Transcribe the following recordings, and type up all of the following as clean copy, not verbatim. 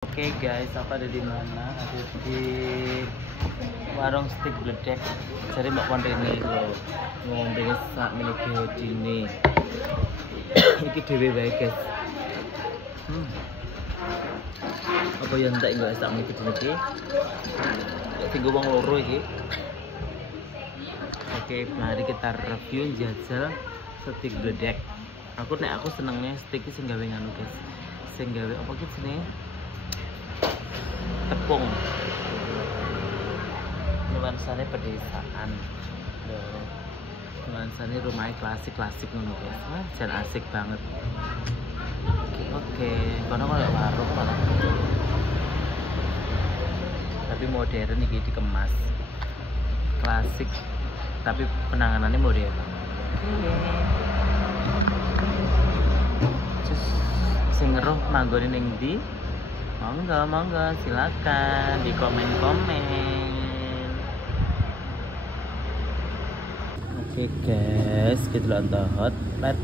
Oke guys, aku ada di mana? Ada di warung steak bledek. Jadi mbak kontene lo ngombe sak miliki hodine. Iki dhewe wae guys. Apa yang tak enggak sak miliki iki? Tinggal wong loro iki. Oke, mari kita review jajal steak bledek. Aku senengnya steak sing gawe nganu guys. Sing gawe apa ki jenenge? Tepung nuansanya pedesaan nuansanya rumahnya klasik ngono guys. Wah, jan asik banget. Oke. Kono kalau warung malah tapi modern iki dikemas klasik tapi penanganannya modern. Terus sing ngeruh manggone ning ndi? Monggo silakan di komen-komen. Oke guys, kita nonton hotpot.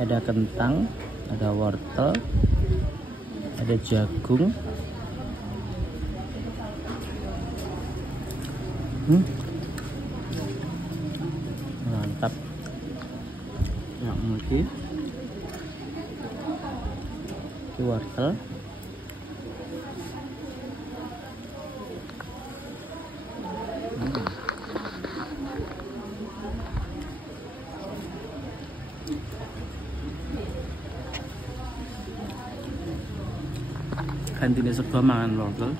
Ada kentang, ada wortel, ada jagung. Mantap. Yang putih, wortel, kantine sego mangan wortel,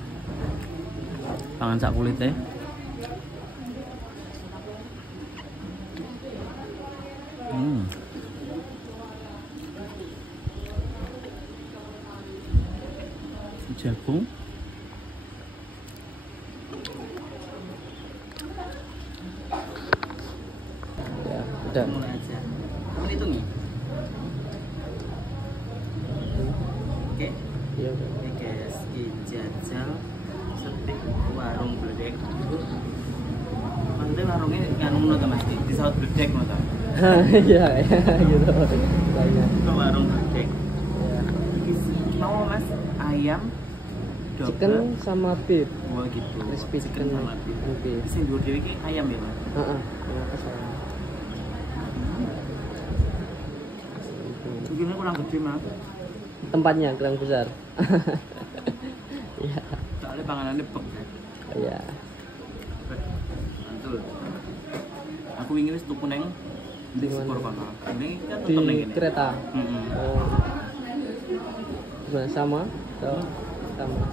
pangan sak kulite. Jagung, ya udah mulai aja. Kamu hitungi. Oke. Ya udah. Oke guys, jajal steak warung bledek. Maksudnya warungnya nganu ngono ta Mas? Di saut bledek ngono ta? Iya, gitu. Banyak. Ke warung bledek. Ya. Iki mau Mas ayam chicken sama beef. Wah gitu. Crispy chicken sama beef. Beef. Sing dhuwur dhewe iki ayam ya, Mas? Heeh. Ya kesana. Begini kurang gede, Mas. Tempatnya kurang besar. Iya. Soalnya panganannya pek. Iya. Mantul. Aku ingin wis tuku neng di Spor kono. Ini kan Di tutup neng ini. kereta. Oh. Gimana sama? Atau sama?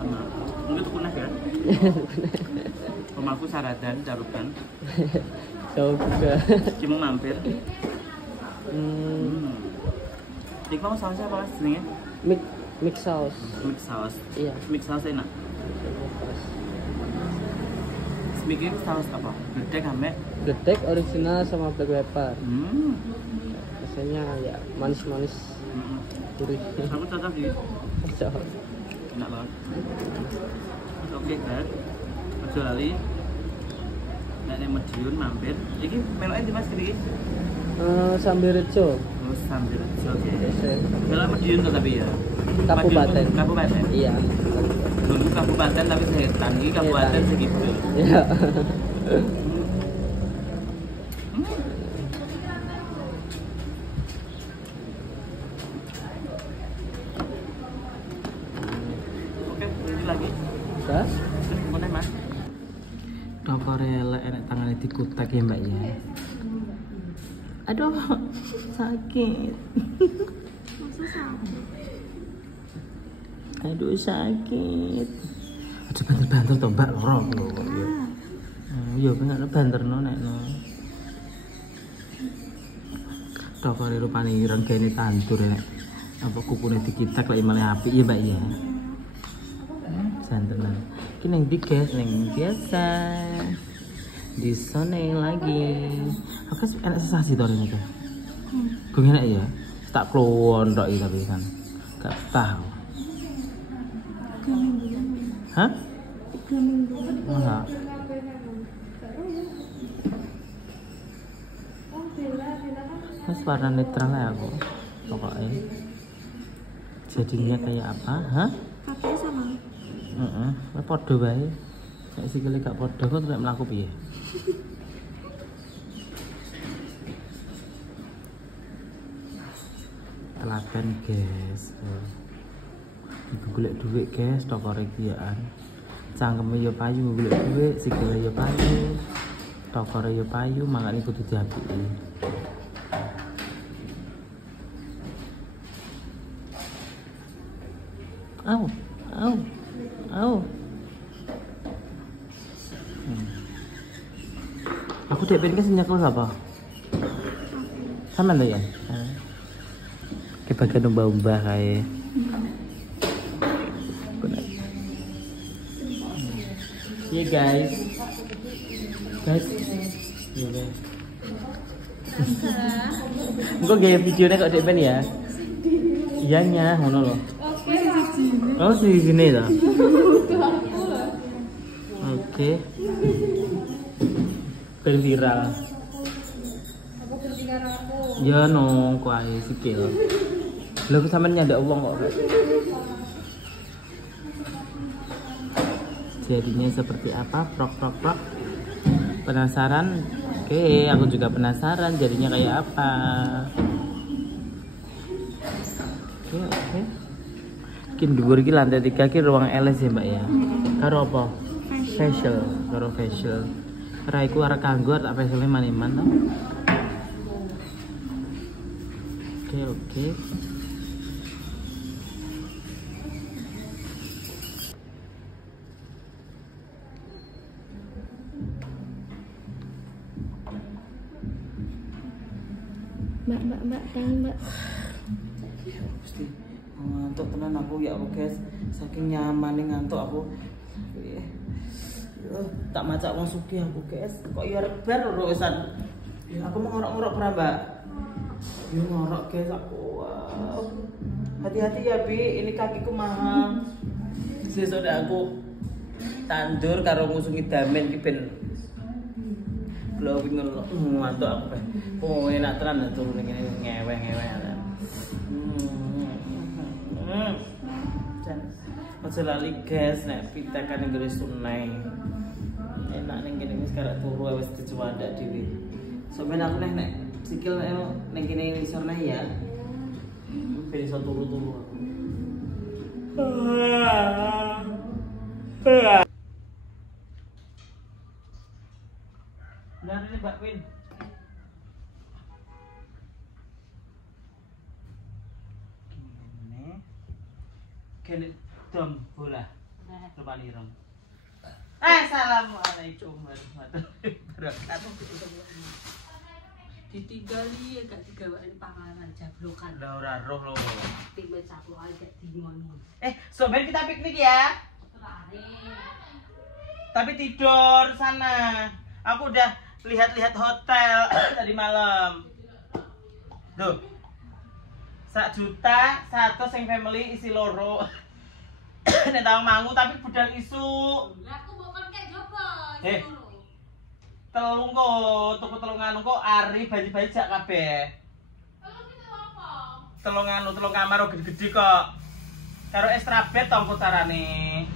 Sama. Mungkin tuku neng ya. Rumahku Saradan, Caruban. Jauh juga. Cuma mampir. Dik mau sausnya apa Mas jenenge? Mix sauce. Mix saus. Iya. Mix saus enak. Mikir saus apa? Bledek ame? Bledek original sama black pepper. Rasanya ya manis-manis. Gurih. Aku cocok sih. Cocok. Enak banget. Oke guys, aja lali. Nek Medion mampir. Iki meloke di Mas iki? Sambil rejo. Oh, sambil rejo. Kalau Medion tuh tapi ya. Kabupaten. Kabupaten. Iya. Dulu kabupaten tapi setan. Ini kabupaten segitu. Iya. Oke, ini lagi. Udah? Mana Mas? Toko rela enak tangannya dikutak ya Mbak ya. Aduh, sakit. Aduh sakit. Aduh banter-banter toh Mbak loro lho. Ya bener banterno nek no. Toko rupane ireng kene tandur nek apa kukune dikitak lek malah apik ya Mbak ya. Santenan. Iki ning ndi guys, ning biasa. Di sana lagi. Apa sih enak sensasi to rene to? Gue enak ya. Tak klon tok iki tapi kan. Gak tahu. Hah? 3 minggu. Enggak. Terus warna netral ya aku pokoknya. Jadinya kayak apa? Hah? Kabeh sama. Heeh, padha wae. Nek sikile gak padha kok nek mlaku piye? Telaten guys. Iku golek dhuwit guys, toko regiaan. Cangkeme yo payu golek dhuwit, sikile yo payu. Tokore yo payu, makane kudu diapiki. Au, au, au. Aku dek pengen kesini nyekel apa? Sama ya? Kayak bagian umbah-umbah kayak. Iya guys. Guys. Iya guys. Engko gaya videonya kok dek ben ya? Iyanya, ngono loh. Oh sih gini dah. Oke. Ben viral. Ya no, kuai sikil. Lha kok sampean nyandak wong kok. Jadinya seperti apa? Prok. Penasaran? Oke, aku juga penasaran jadinya kayak apa. Oke. Mungkin dhuwur iki lantai 3 ki ruang LS ya, Mbak ya. Karo apa? Facial, karo facial. Ora iku arek kanggo tak faciale maniman to. Oke. Mbak, thank Mbak. Pasti ngantuk tenan aku ya aku guys. Saking nyaman ngantuk aku. Tak macak wong sugih aku guys. Kok ya rebar lho wisan. Aku mau ngorok-ngorok pra, Mbak. Yo ngorok guys aku. Wow. Hati-hati ya, Bi. Ini kakiku mahal. Sesuk aku tandur karo ngusungi damen ki ben glowing ngono. Ngantuk aku kae. Oh, enak tenan turun ngene ngeweh-ngeweh. Aja lali guys nek pitakan ning gere sunai. Enak ning kene wis karek turu wis dicuwandak dhewe. Sampeyan aku nek sikil ning kene isor ya. Ben iso turu-turu aku. Nah, ini Mbak Win. Gini. Kene dom bola. Rupane ireng. Assalamualaikum warahmatullahi wabarakatuh. Ditinggali ya gak digawani panganan jablokan. Lah ora roh lho. Timbel caplokan gak dimoni. Soben kita piknik ya. Tapi tidur sana. Aku udah lihat-lihat hotel tadi malam. Tuh. 1 juta, 1 sing family isi loro. Nek tawang mangu tapi budal isu. Lah aku bukan kayak jopo. Telung kok, tuku telung anu kok ari bayi-bayi jak kabeh. Telung itu apa? Telung kamar gede-gede kok. Karo extra bed tong kok carane.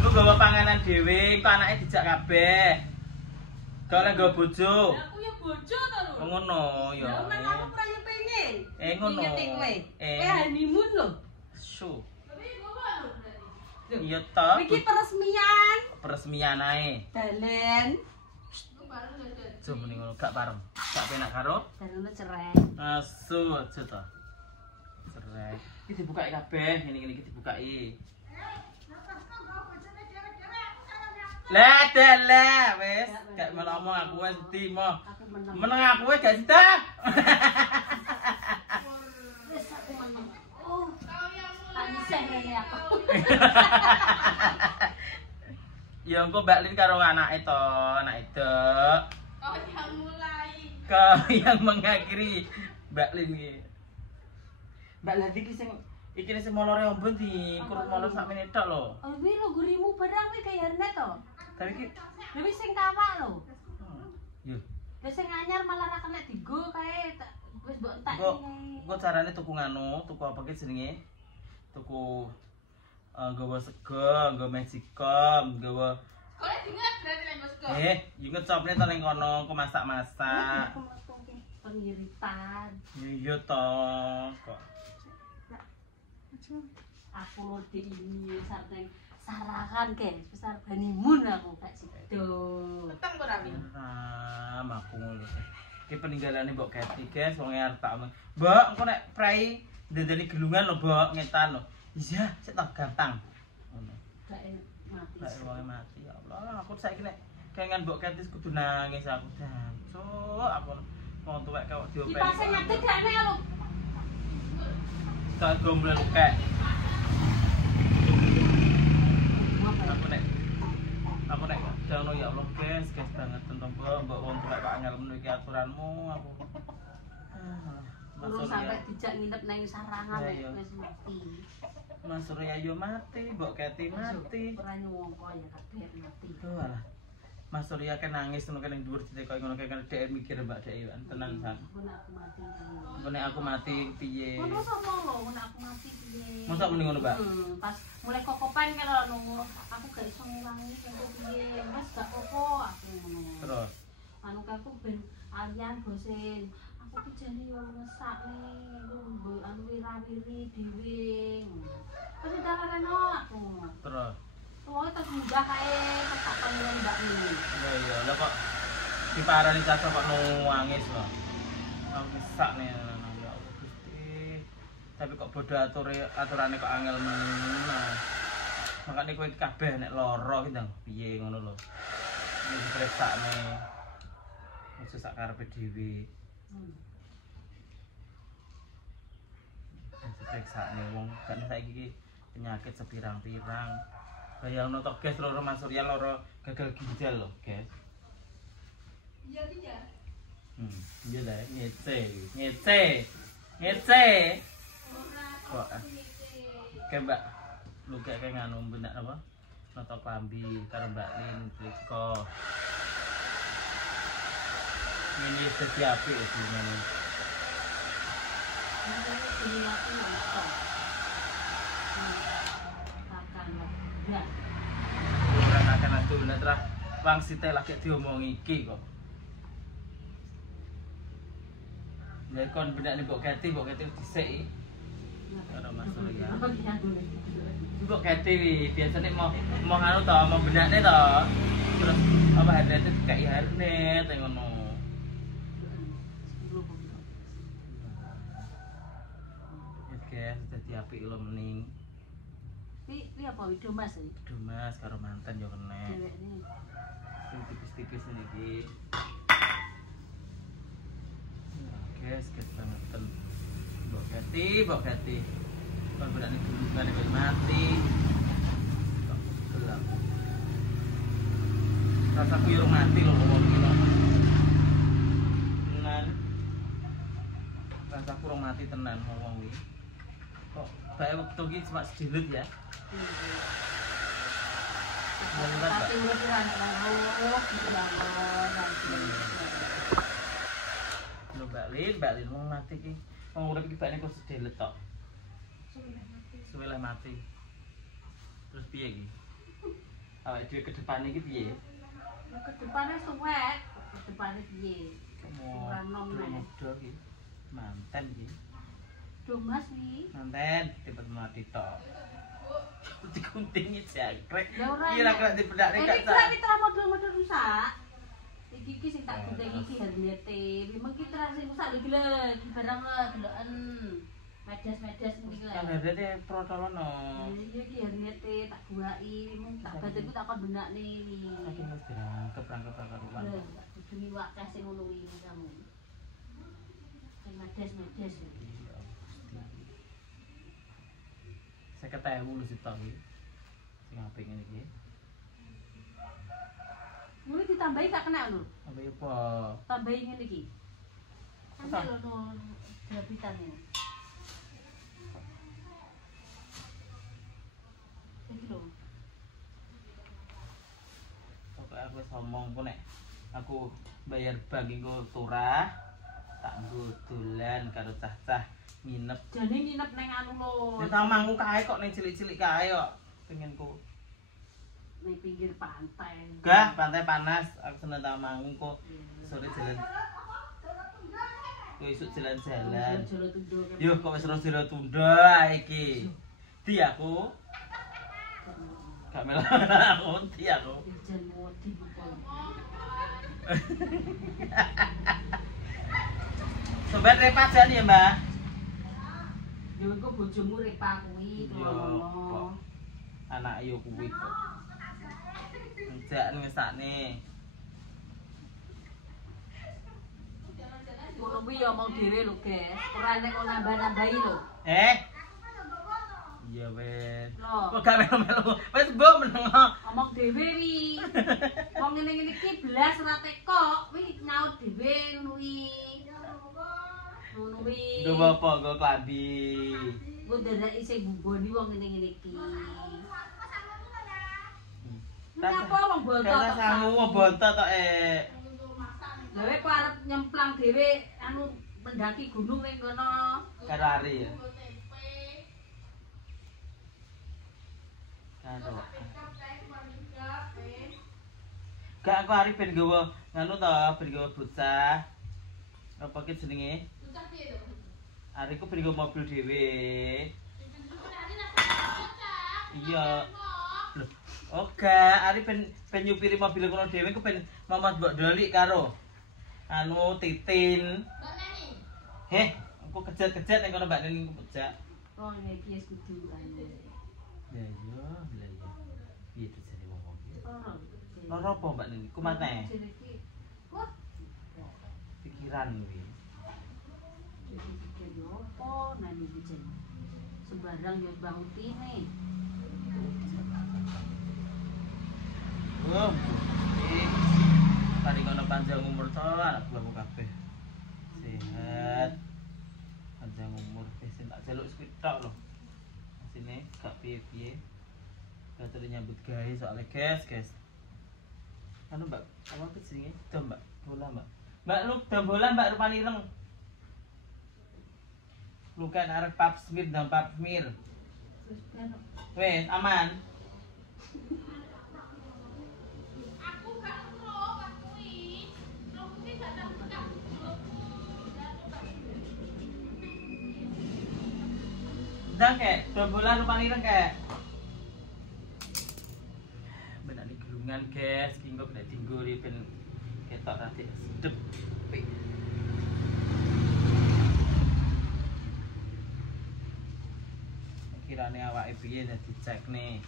Lu gawa panganan dhewe, kok anake dijak kabeh. Kok oleh nggawa bojo. Lah aku ya bojo to lho. Ngono ya. Lah men aku ora pengen. Ngono. Kowe. Honeymoon lho. Su. Tapi ngopo lho? Iya toh. Iki peresmian. Peresmian ae. Dalen. Coba ning ngono gak parem. Gak penak karo. Dalene cerai. Asu aja to. Cerai. Iki dibukai kabeh, ngene-ngene iki dibukai. Lah dalah wis, gak ngomong aku wis di mo. Meneng aku wis gak sida. Wis aku meneng. Oh, tak bisa ngene aku. Ya engko Mbak Lin karo anake to, anak itu. Kau yang mulai. Kau yang mengakhiri Mbak Lin iki. Mbak Lin iki sing iki sing molore ombon di kurut molor sak menit tok lho. Oh, wi lo gurimu barang wi kaya arnet to. Tapi iki Dewi sing kawak lho. yo Lah sing anyar malah ra kena digo kae wis mbok entek ngene. Engko carane tuku nganu, tuku apa ki jenenge? Tuku gawa sego, gawa magicom, gawa Kok diinget berarti lek bosku. inget copne to ning kono, kok masak-masak. Pengiritan. Iya toh, kok. Aku lo di ini sareng sarakan guys, besar honeymoon aku gak sido. Peteng ora wi. Aku ngono. Ki peninggalane Mbok Keti, guys, wong arep tak. Mbok, engko nek prei ndendeni gelungan lho, Mbok, ngetan lho. Iya, sik tak gampang. Ngono. Gak mati. Gak wong mati ya Allah. Aku saiki nek kengen Mbok Keti kudu nangis aku dan. So, aku mau tuwek kok diopeni. Dipaksa nyatet gak nek lho. Tak gombel kek. Aku nek dano ya Allah guys banget tentang mbok wong tuwek kok angel menawa iki aturanmu aku. Urung sampai dijak nginep nang sarangan wis mati. Mas Surya yo mati, Mbok Keti mati. Ora nyongko ya kabeh mati. Walah. Mas Surya kan nangis ngono kan ning dhuwur dite koyo ngono kan dhek mikir Mbak dhek kan tenan san. Nek aku mati piye? Ngono sapa lho nek aku mati piye? Mosok muni ngono, Mbak? Pas mulai kokopan kalau nunggu aku gak iso ngulangi kanggo piye. Mas gak apa aku ngono. Terus Anu aku ben alian bosen. Aku ki jane yo ngesak nih, anu wirawiri dhewe. Terus darane aku. terus. Soalnya terus mudah kae tak panggilan Mbak ini. Iya, lah kok diparani caca kok nangis lho. Nangis nih ya Allah Gusti. Tapi kok bodoh aturane kok angel men. Makane kowe kabeh nek lara ki ndang piye ngono lho. Iki dipreksane. Wis sak karepe dhewe. Dipreksane wong kan saiki iki penyakit sepirang-pirang. Bayangno tok guys loro Mas Surya loro gagal ginjal lho, guys. Iya iya. Iya dah, ngece. Kok kayak Mbak lu kayak nganu benak apa? Noto klambi karo Mbak Lin Triko. Ini dadi apik iki ngene. Ini aku iso. Ya. Ora akan atuh nek terus wangsite lagi diomongi iki kok. Ya kon benak nih Mbok Keti dhisik. Karo Mas Surya. Mbok Keti biasane mau anu to, mau benakne to. Terus apa harnet dikai harnet ngono. Oke, dadi apik lho mending. Ini apa video Mas iki? Dumas karo manten yo kena. Cewek ini. Sing tipis-tipis niki. Guys, banget. Mbok Keti. Kon berani gulungan iki mati. Kok gelap. Rasaku yo mati lho wong iki lho. Tenan. Rasaku rong mati tenan wong iki. Kok bae wektu iki cuma sedilut ya. Tapi urusan Lho Mbak Lin wong mati iki. Wong urip iki bakne kok sedelet tok. Suwe lah mati. Terus piye iki? Awake dhewe ke depan iki piye? ke depannya suwek, ke depannya piye? Ora nom iki. Manten iki. Duh Mas wi. Manten tipe mati tok. Diguntingi jangkrik. Ya ora. Kira kira dipedakne gak Iki kira mitra model-model rusak. Iki sing tak gunting iki harnete. Memang ki terus sing rusak lho glen. Barang deloken. Medes-medes niki lho. Kan harnete protolono. Iya iki harnete tak buaki. Tak badanku tak kon benakne iki. Saking wis dirangkep karuan. Lho, tak dudungi wakas sing ngono kuwi kamu. Sing medes-medes. 50.000 lu sitok iki. Sing apik ngene iki. Mulai ditambahi gak kena lho. Apa ya apa? Tambahi ngene iki. Kan lho no grabitane. Iki lho. Pokoke aku wis omong ku nek Aku bayar bank iku turah. Tak nggo dolan karo cah-cah nginep. Jane nginep neng anu lho. Ya tak mangku kae kok ning cilik-cilik kae kok pengenku. Ning pinggir pantai. Gah, pantai panas. Aku seneng tak mangku kok sore jalan. Kok isuk jalan-jalan. Yo kok wis Jolo Tunda iki. Di aku. Gak melu aku di aku. Jan wedi kok. Sobat repajan ya, Mbak? Ya engko bojomu repa kuwi klono. Anak yo kuwi kok. Njak ngesakne. Ngono kuwi ya omong dhewe lho, guys. Ora nek kok nambah-nambahi lho. Iya wes. Loh. Kok gak melu-melu. Wes mbok meneng. Omong dhewe wi. Wong ngene-ngene iki blas ora teko, wi nyaut dhewe ngono wi. Ngono wi. Nggo apa nggo klambi. Ku ndereki sing bumboni wong ngene-ngene iki. Nyapa wong bontot Kata tok. sangu bontot tok Lha kok arep nyemplang dhewe anu mendaki gunung ning kono. karo Ari ya. Karo. Gak aku Ari ben gawa nganu to, ben gawa bocah. Apa ki jenenge? Bocah piye to? Ari ku ben gawa mobil dhewe. Iya. Loh, oga, Ari ben nyupiri mobil kono dhewe ku ben Mamat mbok dolik karo anu Titin. Mbak Neni. Heh, aku kejet-kejet ning kono Mbak Neni ku pejak. Oh, iki wis kudu anu. Ya iya, lah iya. Piye to jare wong-wong iki? Oh. Loro apa Mbak Neni? Kumate. Wah, Pikiran kuwi. jadi pikir yo apa nani iki jen. Sembarang yo bangun tine. Oh, paling kono panjang umur to anak buahku kabeh. Sehat. Panjang umur sing tak jaluk kuwi tok lho. Asine gak piye-piye. Batur nyambut gawe soalnya guys. Anu Mbak, apa itu jenenge? Dom Mbak, bola Mbak. Mbak lu dom bola Mbak rupane ireng. Lu kan arek pap smir dan pap smir. Wes aman. Ndang kek, dombolan rupane ireng kek. Benak di gelungan guys, kinggo benak dingguri ben ketok rada sedep. Kirane awake piye dadi cek nih.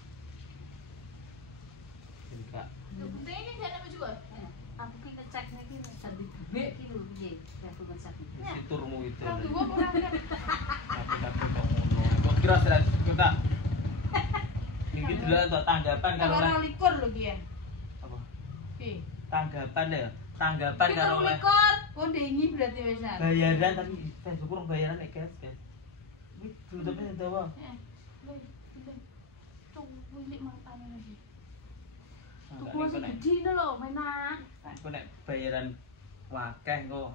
Enggak. Aku ki ngecek iki sambil dhuwit ki lho piye. Aku ngecek. Fiturmu itu. Tapi kok ngono. Kok kira sira kita. Minggu dulu untuk tanggapan karo Orang likur lho ki ya. apa? Ki. Tanggapan ya. Tanggapan karo oleh likur. Kok ndengi berarti wis nang. bayaran tapi Facebook kurang bayaran ya guys. Wih, dulu tapi dawa. Tuh wilik matane lagi. Tuku wis gede lho menak. Aku nek bayaran wakeh kok.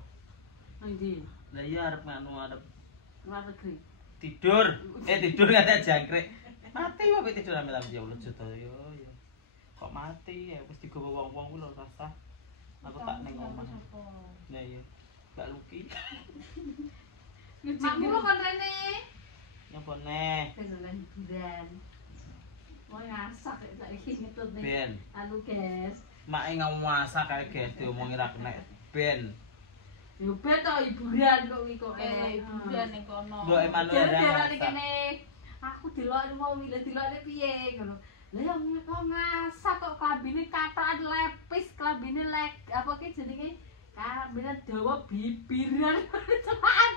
Nang ndi? Lah iya arep nganu arep Luar negeri. tidur. Tidur kan ada jangkrik. Mati kok tidur ame ya Allah juta yo. Kok mati ya wis digowo wong-wong ku lho rasah. Aku tak ning omah. Ya iya. Gak luki. Makmu lo kon rene. Nyapa neh? Keselan hiburan. Mau ngasak saiki ngetut nih. Ben. Anu guys. Mak ngamasak kae guys diomongi ra kena. Ben. Yo ben to hiburan kok iki kok Hiburan ning kono. Mbok emanu Jalan ora. kene. Aku delok mau milih delokne piye ngono. Lah yo kok ngasak kok klambine kataan lepis, klambine lek apa ki jenenge? Klambine dawa bibiran celaan.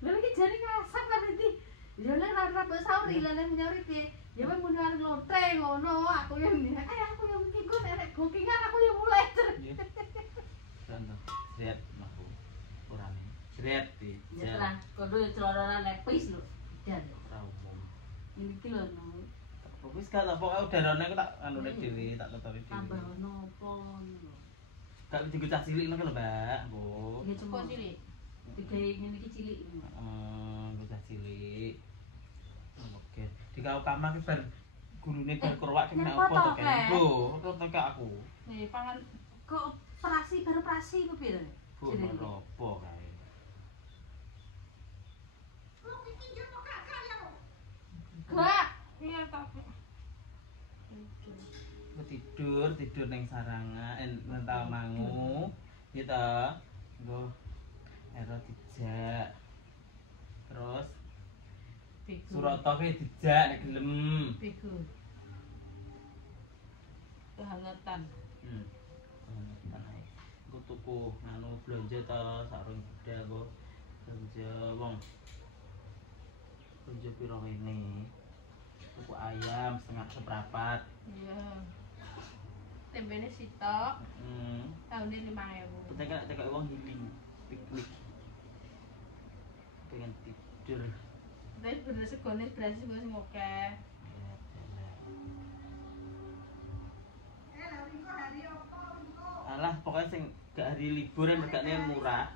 Lha iki jane ngasak kan iki. Ya lek ora mbok sauri lha nyori piye? Ya wis muni arep lote ngono, aku yo aku yo iki kok nek gokingan aku yo mulai. Contoh, lihat aku orangnya. Lihat di Ya lah, kono yo celana lepis lho. Dan umum. ini ki lho no. Wis gak apa udarane aku tak anune dhewe, tak totori dhewe. Tambah ono apa ngono. Gak digo cah cilik ngono lho, Mbak. Bu. Nggih Kok cuma cilik. digawe ngene iki cilik. Cah cilik. Oke. Dikau kamar ki bar gurune bar kurwak ki nek opo to, Ken? Bu, kok teko aku. Nih, pangan Kok operasi baru operasi ku piye to? Bu, opo kae. gak. Iya tapi. Tidur ning sarangan mental mangu gitu nggo ero dijak terus Bego. Surata ki dijak nek gelem Bego. Kehangatan. Aku tuku nganu belanja to sarung beda apa belanja wong belanja piro ini tuku ayam setengah seprapat Iya. Tembene sitok. Tahunnya 5.000. Tekan uang healing piknik pengen tidur Tapi bener segone berarti gue sing oke. alah pokoknya sing gak hari libur yang regane murah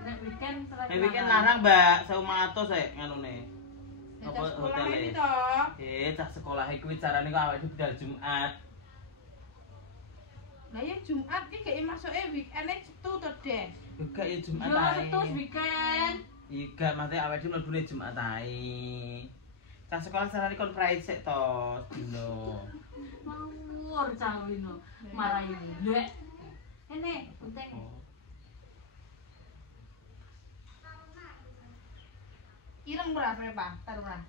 Nek weekend nek weekend larang mbak 1.500 sik nganune apa Sekolah hotele ini toh. cah sekolah kuwi carane kok awake dhewe budal Jumat Lah ya Jumat iki gak masuke weekend Sabtu to, Deh. juga ya Jumat Yo ae Sabtu weekend. iya mate awake dhewe mlebune Jumat ae cah sekolah carane kon pride sik to dino Ngawur cawino malah ini. Lek. Ini penting. Ireng berapa ya, Pak? Taruh lah.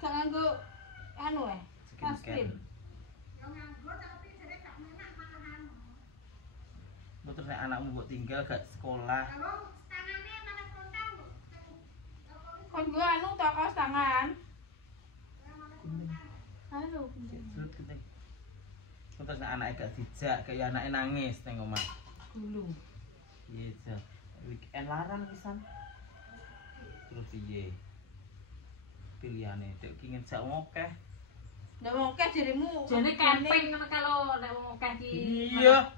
Gak nganggo anu Skincare. cream. Terus nek anakmu mbok tinggal gak sekolah Kon gua anu tok kaos tangan. Halo. Sulut gitu. Terus nek anake gak dijak, kayak anake nangis nang omah. Gulung. Iya, ja. Weekend larang pisan. Terus piye? Pilihane dek ki ngejak akeh. Ndak mau akeh jarimu. Jane camping ngono kalau nek wong akeh ki. Iya.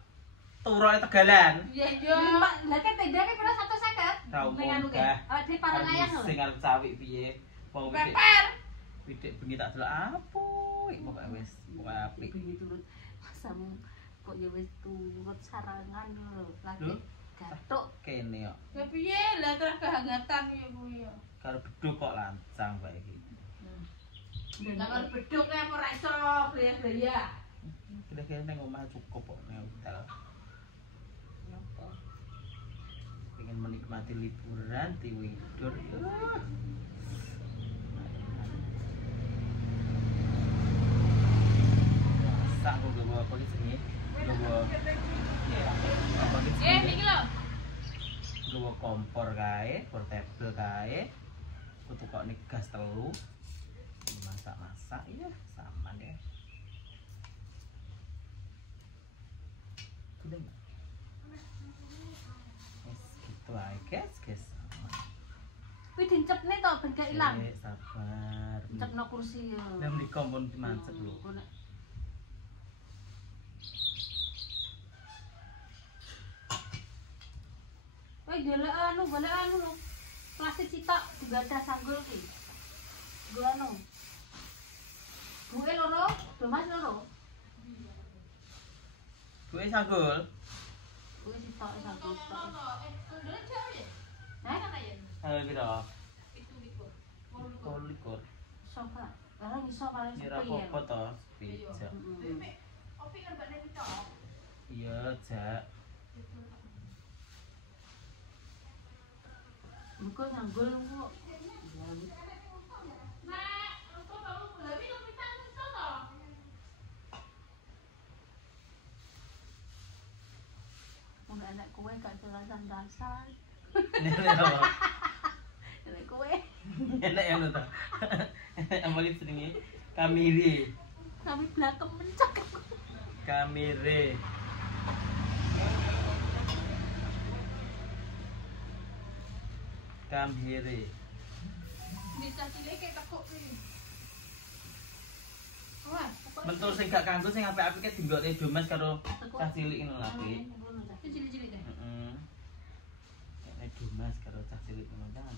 Turoke Tegalan. Iya, iya. Lah kan tendane pira 150. Tau Ning anu ki. munggah. Awak dhewe parang ayang lho. Sing arep cawik piye? Wong pitik. Peper. Pitik bengi tak delok apik pokoke wis pokoke apik. Bengi turut masamu kok ya wis turut sarangan lho. Lagi Lho? gathuk. Kene kok. Ya piye lah terus kehangatan ya kuwi ya. Karo beduk kok lancang bae iki. Jangan beduk ya ora iso gaya-gaya. Kira-kira nang omah cukup kok nang hotel. Pengen menikmati liburan tidur. Masak kok gak bawa apa ki jenenge? Gak bawa apa ki jenenge? Niki lho. Gak bawa kompor kae, portable kae. Aku tukokne gas telu. Masak-masak iya sama deh. Sudah nggak? Gitu aja guys. Kuwi dincepne to ben gak ilang. Sabar. Cepno kursi yo. Lah mriko pun dimancep lho. Golek anu lho. Plastik citok digadah sanggul ki. Nggo anu. Buke loro, Mas loro. Kuwi sanggul. Kuwi citok sanggul. Halo piro? Itu likur. 12. Sofa. Ora iso paling Ora sepi ya. apa-apa to, pijak. Opi ngerbane pitok. Iya, Jak. Engko sanggul kok. Nah, engko baru lebih lebih tahu to. Mun enek kowe gak jelasan dasar. Nenek apa? Enek kowe. Enak ya to. Apa iki jenenge? Kamiri. Kami blakem mencak. Kamire. Kamire. Bisa cilik kayak tekuk ini. Wah, tekuk Mentul sing gak kanggo sing apik-apik ki dinggokne Domas karo cah cilik ngono lho apik. Cilik-cilik ta. Heeh. Nek Domas karo cah cilik ngono kan.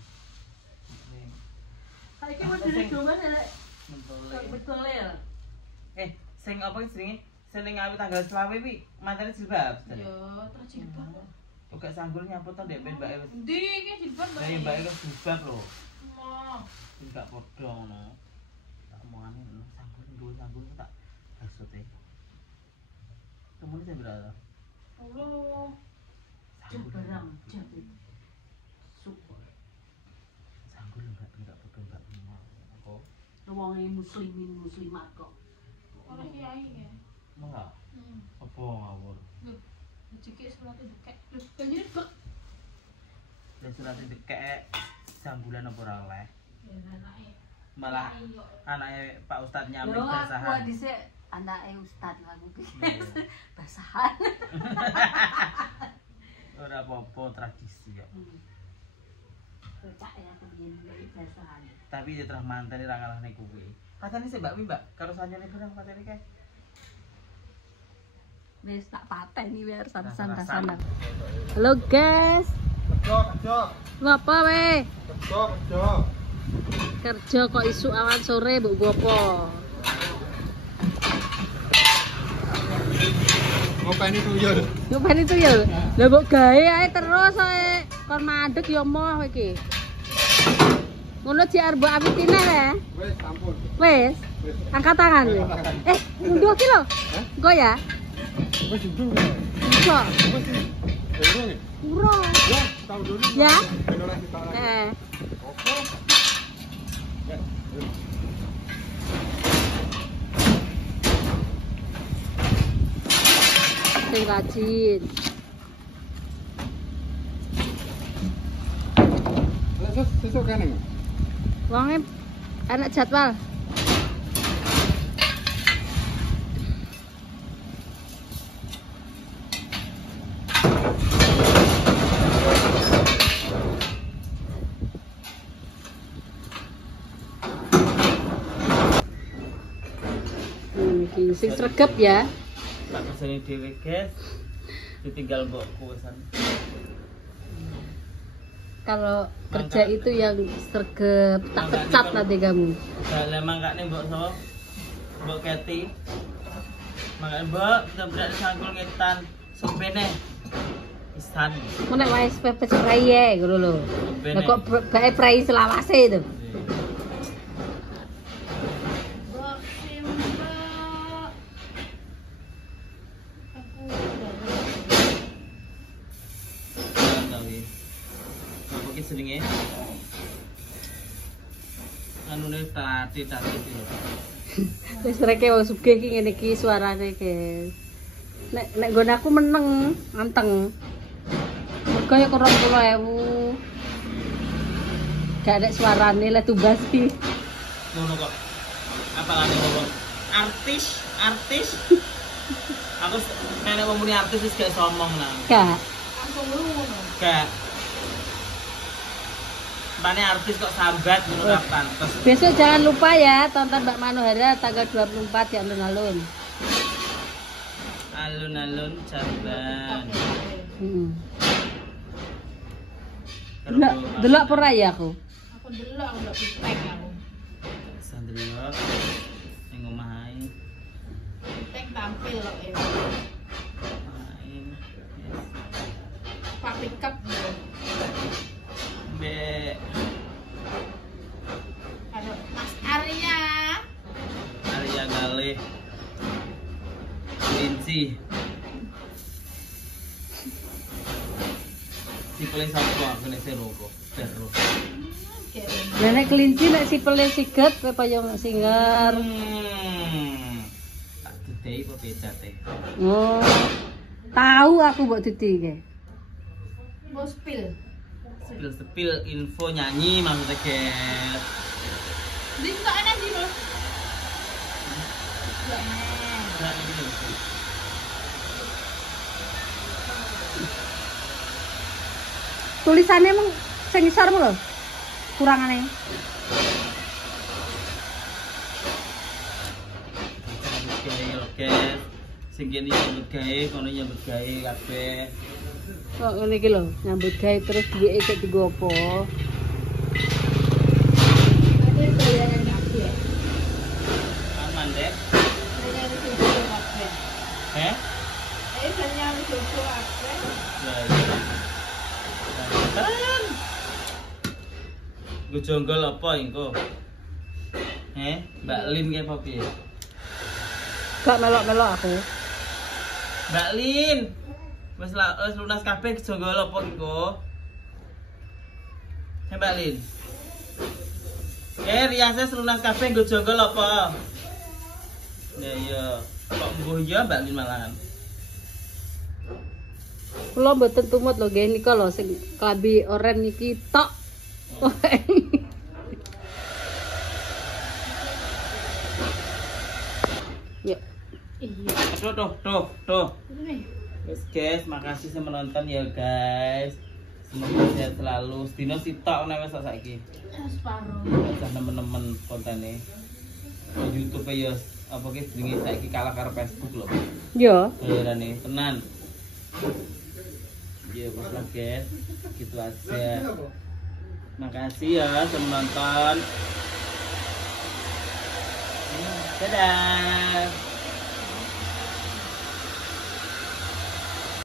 Saiki modele Domas Mentul. betul ya. Sing apa iki jenenge? Sing ngawi tanggal 20 pi mantene jilbab. Yo, terus jilbab. Kok sanggul nyapu to ndek ben mbake wis. Ndi iki jilbab Lah ya mbake wis jilbab lho. Mo. Sing gak padha ngono. Tak omongane sanggul tak hasut e. Temune jam berapa? Allah. Jebarang jati. Super. Sanggul enggak padha mbak. Kok Wonge muslimin muslimat kok. Ora kiai ya. Enggak. Apa ngawur? Loh, rezeki surat dekek. Loh, banjir bek. Lah surat dekek sambulan apa ora oleh. Ya anake. Malah anake Pak Ustadz nyampe Yo aku basahan. dhisik anake ustad lagu ki. Iya. Basahan. Ora apa-apa tradisi kok. Kocak ya aku biyen iki basahan. Tapi ya terus mantene ra ngalahne kuwi. Katane sih Mbak Wi, Mbak, karo sanjane bareng katane kae. Wis tak pateni biar Rasan. santai-santai. Halo guys. Kerja. Lu apa we? Kerja. Kerja kok isu awan sore mbok gopo? Ngopeni tuyul. Nyupen itu ya. Lah mbok gawe ae terus ae. Kon mandeg ya moh iki. Ngono ji arep mbok awitine le. Wes sampun. Wis. Angkat tangan we. Mundur ki lho. Engko ya. Wes jujur. Iso. Durung ya? Urung. Ya, tahu dulu. Ya. Ben ora ditolak. Oke. Ya. Sing rajin. Sesuk kene. Wonge enak jadwal. Sing sregep ya. Tak kesini dhewe, guys. Ditinggal mbokku wesan. Kalau kerja itu yang sregep, tak pecat nanti kamu. Lah mangkane mbok sapa? Mbok Keti. Mangkane mbok berak sangkul ngetan sempene. Isan. Mau nek wae pepes praye ngono lho. Lah kok bae praye selawase itu. Mbak Simbak. Tahu. Apa ki jenenge? Anune tati iki lho. Wis reke wong sugih iki ngene iki suarane guys. Nek nggon aku meneng, anteng. Mergo ya 20.000. Gak ada suarane le tumbas iki. Ngono kok. Apalane ngomong artis. Aku nek ngomong artis wis gak somong nang. Gak. Langsung ngono. Gak. Bane artis kok sambat ngono ra pantes. Besok jangan lupa ya tonton Mbak Manohara tanggal 24 di alun-alun. Alun-alun Jamban. Delok apa ora ya aku? Aku delok aku ndak pitek aku. Sandelok ning omah ae. Pitek tampil kok ya. Main. Pak pickup lho. Mbek Karo Mas Arya. Arya Galih. Kelinci. Sipele sapa aku nek seroko. Terus. Lah nek kelinci nek sipele siget kowe kaya singer. Tak didei kok beda teh. Oh. Tahu aku mbok didi iki. Mau spill. Spill info nyanyi maksudnya guys. Di sana di Mas. Tulisannya emang sing ngisor lho. Kurangane. guys. Sing kene nyambut gawe, kono nyambut gawe kabeh. Kok ngene iki lho, nyambut gawe terus duwike cek digo apa? Ada bayaran aku ya. Aman deh. Bayaran itu apa? Bayaran itu apa? Gue jonggol apa engko? Mbak Lin kayak apa piye? Gak melok-melok aku. Mbak Lin. Wis lunas kabeh jonggol apa engko? Mbak Lin. Riasnya lunas kabeh nggo jonggol apa? Ya iya. Kok mbuh ya Mbak Lin malahan. Kula mboten tumut lho nggih nika lho sing klambi oren niki tok. Yuk. Iya. Tuh. Ini. Yes guys, makasih sudah menonton ya guys. Semoga sehat selalu. Sedino sitok nek wis saiki. Separuh. Usah nemen-nemen kontene. YouTube ya apa ki jenenge saiki kalah karo Facebook lho. Yo. Bayarane tenan. Ya wis lah guys. Gitu aja. Makasih ya sudah menonton. Dadah.